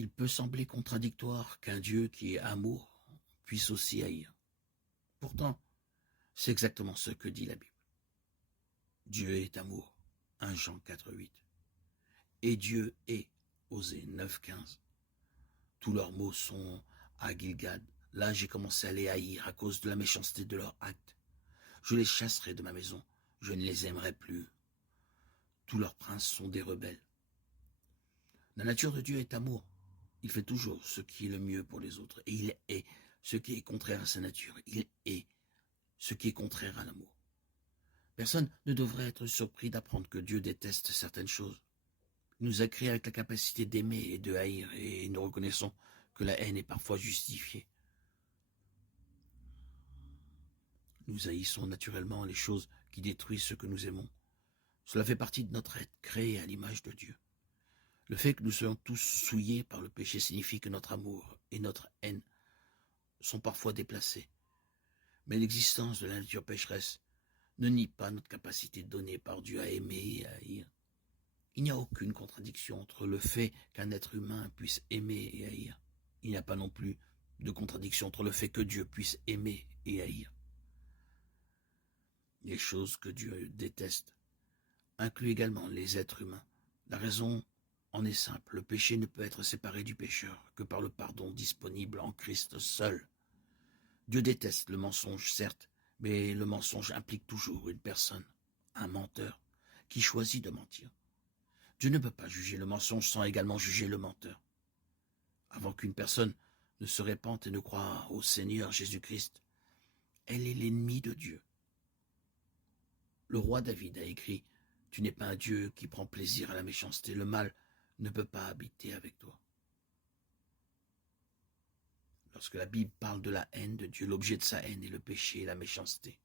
Il peut sembler contradictoire qu'un Dieu qui est amour puisse aussi haïr. Pourtant, c'est exactement ce que dit la Bible. Dieu est amour, 1 Jean 4,8. Et Dieu est, Osée 9,15. Tous leurs mots sont à Gilgad. Là, j'ai commencé à les haïr à cause de la méchanceté de leurs actes. Je les chasserai de ma maison, je ne les aimerai plus. Tous leurs princes sont des rebelles. La nature de Dieu est amour. Il fait toujours ce qui est le mieux pour les autres. Et il est ce qui est contraire à sa nature. Il est ce qui est contraire à l'amour. Personne ne devrait être surpris d'apprendre que Dieu déteste certaines choses. Il nous a créés avec la capacité d'aimer et de haïr, et nous reconnaissons que la haine est parfois justifiée. Nous haïssons naturellement les choses qui détruisent ce que nous aimons. Cela fait partie de notre être créé à l'image de Dieu. Le fait que nous soyons tous souillés par le péché signifie que notre amour et notre haine sont parfois déplacés. Mais l'existence de la nature pécheresse ne nie pas notre capacité donnée par Dieu à aimer et à haïr. Il n'y a aucune contradiction entre le fait qu'un être humain puisse aimer et haïr. Il n'y a pas non plus de contradiction entre le fait que Dieu puisse aimer et haïr. Les choses que Dieu déteste incluent également les êtres humains. La raison en est simple, le péché ne peut être séparé du pécheur que par le pardon disponible en Christ seul. Dieu déteste le mensonge, certes, mais le mensonge implique toujours une personne, un menteur, qui choisit de mentir. Dieu ne peut pas juger le mensonge sans également juger le menteur. Avant qu'une personne ne se répande et ne croie au Seigneur Jésus-Christ, elle est l'ennemi de Dieu. Le roi David a écrit « Tu n'es pas un Dieu qui prend plaisir à la méchanceté, le mal ne peut pas habiter avec toi. » Lorsque la Bible parle de la haine de Dieu, l'objet de sa haine est le péché et la méchanceté.